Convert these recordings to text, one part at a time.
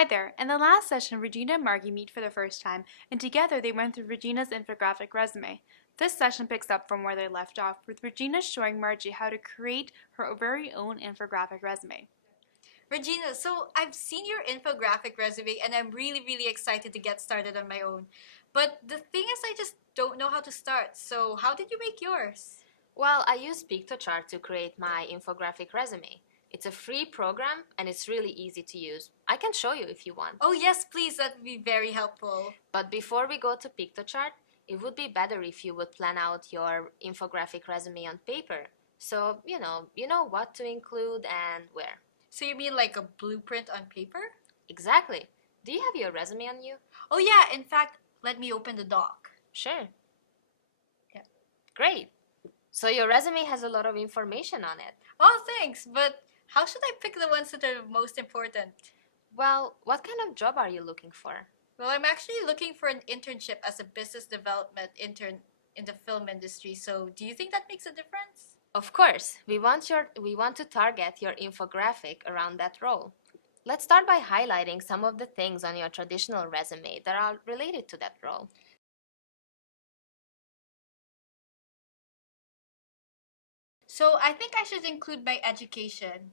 Hi there! In the last session, Regina and Margie meet for the first time, and together they run through Regina's infographic resume. This session picks up from where they left off, with Regina showing Margie how to create her very own infographic resume. Regina, so I've seen your infographic resume and I'm really excited to get started on my own. But the thing is, I just don't know how to start. So, how did you make yours? Well, I use BigToe Chart to create my infographic resume. It's a free program and it's really easy to use. I can show you if you want. Oh, yes, please, that would be very helpful. But before we go to BigToe Chart, it would be better if you would plan out your infographic resume on paper. So, you know what to include and where. So, you mean like a blueprint on paper? Exactly. Do you have your resume on you? Oh, yeah, in fact, let me open the doc. Sure. Yeah. Great. So your resume has a lot of information on it. Oh, thanks, but how should I pick the ones that are most important? Well, what kind of job are you looking for? Well, I'm actually looking for an internship as a business development intern in the film industry. So, do you think that makes a difference? Of course, we want to target your infographic around that role. Let's start by highlighting some of the things on your traditional resume that are related to that role. So I think I should include my education.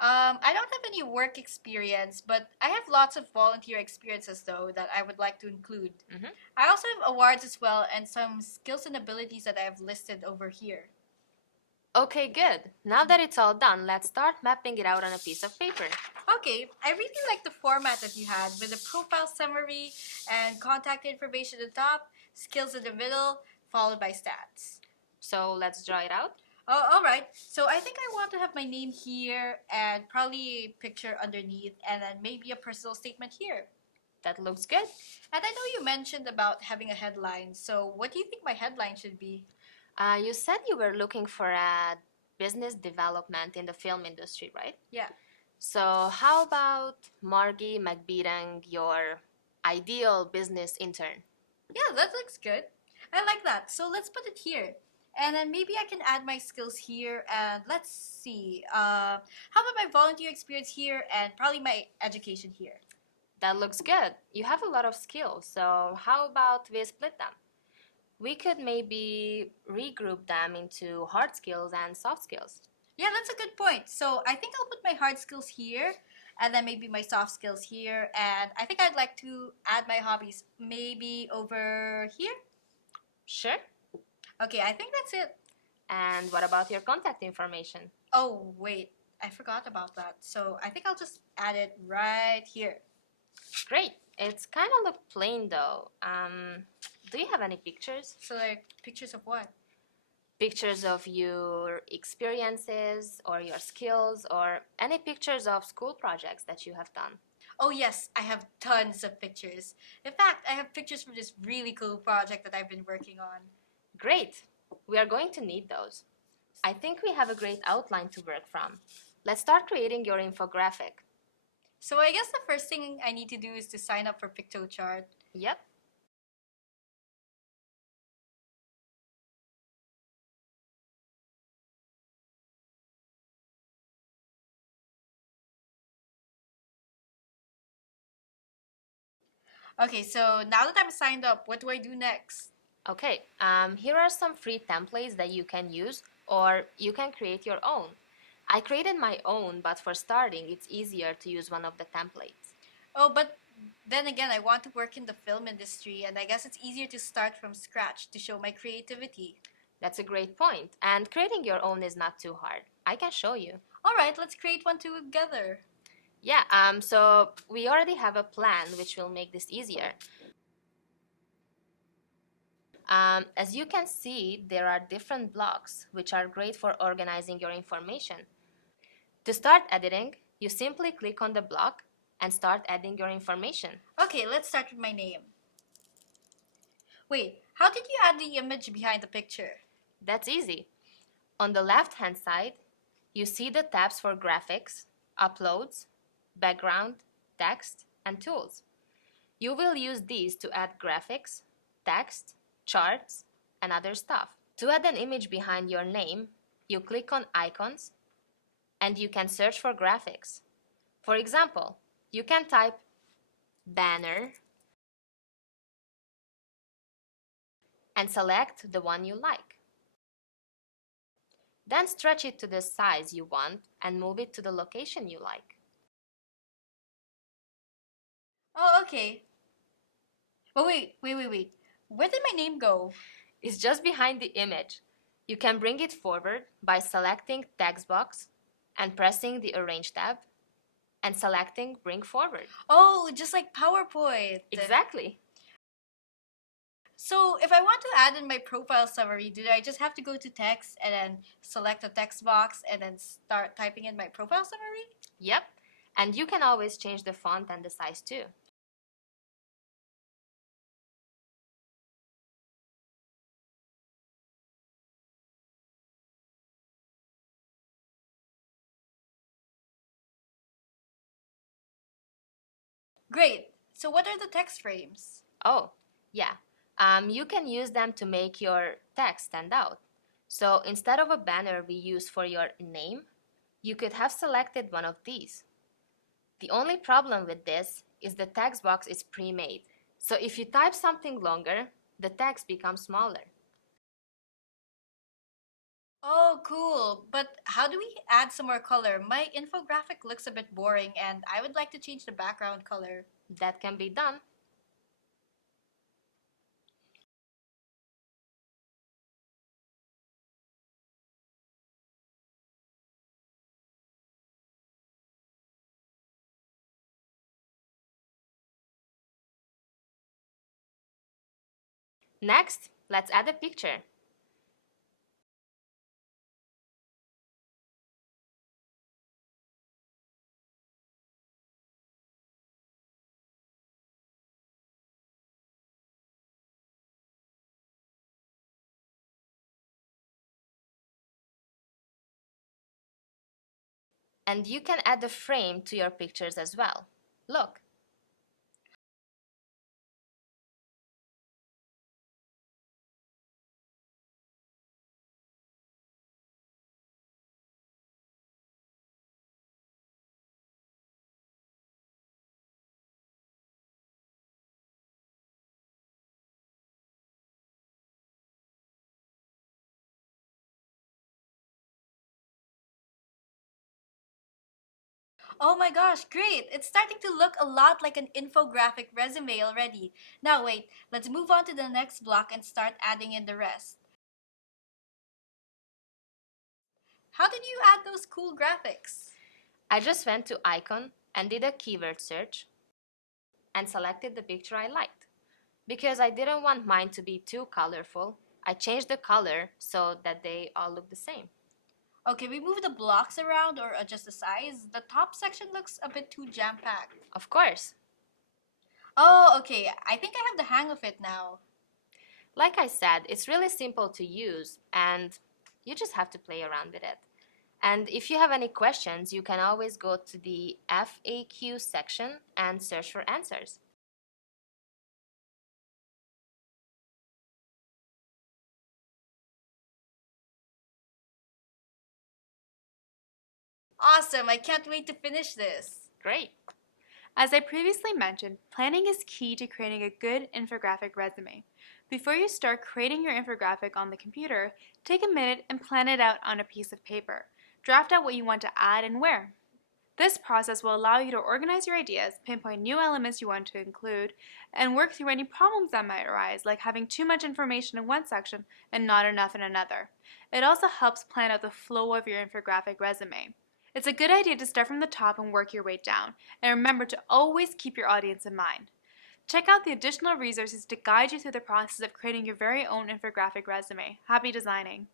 I don't have any work experience, but I have lots of volunteer experiences though that I would like to include. Mhm. I also have awards as well and some skills and abilities that I have listed over here. Okay, good. Now that it's all done, let's start mapping it out on a piece of paper. Okay, I really like the format that you had with a profile summary and contact information at the top, skills in the middle, followed by stats. So let's draw it out. Oh, all right. So I think I want to have my name here and probably a picture underneath and then maybe a personal statement here. That looks good. And I know you mentioned about having a headline. So what do you think my headline should be? You said you were looking for a business development in the film industry, right? Yeah. So how about Margie McBeating, your ideal business intern? Yeah, that looks good. I like that. So let's put it here. And then maybe I can add my skills here and let's see. How about my volunteer experience here and probably my education here? That looks good. You have a lot of skills, so how about we split them? We could maybe regroup them into hard skills and soft skills. Yeah, that's a good point. So I think I'll put my hard skills here and then maybe my soft skills here. And I think I'd like to add my hobbies maybe over here. Sure. Okay, I think that's it. And what about your contact information? Oh, wait, I forgot about that. So I think I'll just add it right here. Great. It's kind of look plain though. Do you have any pictures? So like pictures of what? Pictures of your experiences or your skills or any pictures of school projects that you have done. Oh yes, I have tons of pictures. In fact, I have pictures from this really cool project that I've been working on. Great. We are going to need those. I think we have a great outline to work from. Let's start creating your infographic. So I guess the first thing I need to do is to sign up for BigToe Chart. Yep. Okay, so now that I'm signed up, what do I do next? Okay, here are some free templates that you can use or you can create your own. I created my own, but for starting, it's easier to use one of the templates. Oh, but then again, I want to work in the film industry, and I guess it's easier to start from scratch to show my creativity. That's a great point, and creating your own is not too hard. I can show you. All right, let's create one together. Yeah, so we already have a plan which will make this easier. As you can see, there are different blocks which are great for organizing your information. To start editing, you simply click on the block and start adding your information. Okay, let's start with my name. Wait, how did you add the image behind the picture? That's easy. On the left-hand side, you see the tabs for graphics, uploads, background, text, and tools. You will use these to add graphics, text, charts, and other stuff. To add an image behind your name, you click on icons and you can search for graphics. For example, you can type Banner, and select the one you like. Then stretch it to the size you want and move it to the location you like. Oh, okay. But wait. Where did my name go? It's just behind the image. You can bring it forward by selecting Text Box and pressing the Arrange tab and selecting Bring Forward. Oh, just like PowerPoint. Exactly. So if I want to add in my profile summary, do I just have to go to text and then select a text box and then start typing in my profile summary? Yep. And you can always change the font and the size too. Great. So what are the text frames? Oh, yeah. You can use them to make your text stand out. So instead of a banner we use for your name, you could have selected one of these. The only problem with this is the text box is pre-made. So if you type something longer, the text becomes smaller. Oh, cool. But how do we add some more color? My infographic looks a bit boring and I would like to change the background color. That can be done. Next, let's add a picture. And you can add a frame to your pictures as well. Look. Oh my gosh, great! It's starting to look a lot like an infographic resume already. Now wait, let's move on to the next block and start adding in the rest. How did you add those cool graphics? I just went to Icon and did a keyword search and selected the picture I liked. Because I didn't want mine to be too colorful, I changed the color so that they all look the same. Okay, we move the blocks around or adjust the size. The top section looks a bit too jam-packed. Of course. Oh, okay. I think I have the hang of it now. Like I said, it's really simple to use and you just have to play around with it. And if you have any questions, you can always go to the FAQ section and search for answers. Awesome! I can't wait to finish this. Great. As I previously mentioned, planning is key to creating a good infographic resume. Before you start creating your infographic on the computer, take a minute and plan it out on a piece of paper. Draft out what you want to add and where. This process will allow you to organize your ideas, pinpoint new elements you want to include, and work through any problems that might arise, like having too much information in one section and not enough in another. It also helps plan out the flow of your infographic resume. It's a good idea to start from the top and work your way down, and remember to always keep your audience in mind. Check out the additional resources to guide you through the process of creating your very own infographic resume. Happy designing!